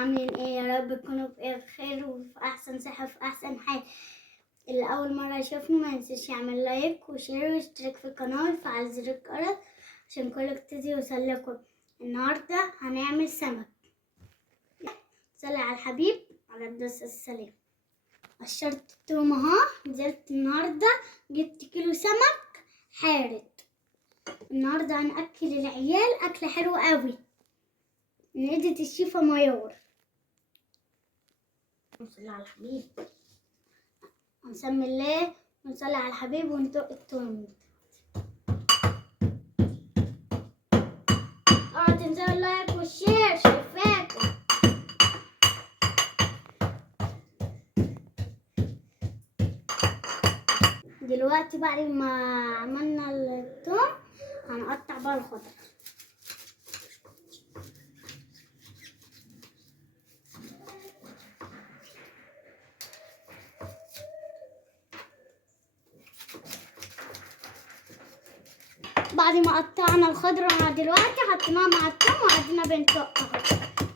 عاملين ايه؟ يا رب تكونوا بخير وفي احسن صحة وفي احسن حال. اللي اول مرة يشوفني ما ينساش يعمل لايك وشير ويشترك في القناة ويفعل زر الجرس عشان كل جديد يوصل لكم. النهاردة هنعمل سمك. صلي على الحبيب على الدرس السلام. قشرت التوم اهو، نزلت النهاردة جبت كيلو سمك حارد. النهاردة هنأكل العيال أكل حلو قوي من ايدة الشيفة ميار. نصلي على الحبيب، هنسمي الله ونصلي على الحبيب وندق التوم. اوعوا تنسوا اللايك والشير، شايفاكم. دلوقتي بعد ما عملنا التوم هنقطع بقى الخضر. بعد ما قطعنا الخضرة دلوقتي حطيناها مع التوم وقعدنا بنطقها.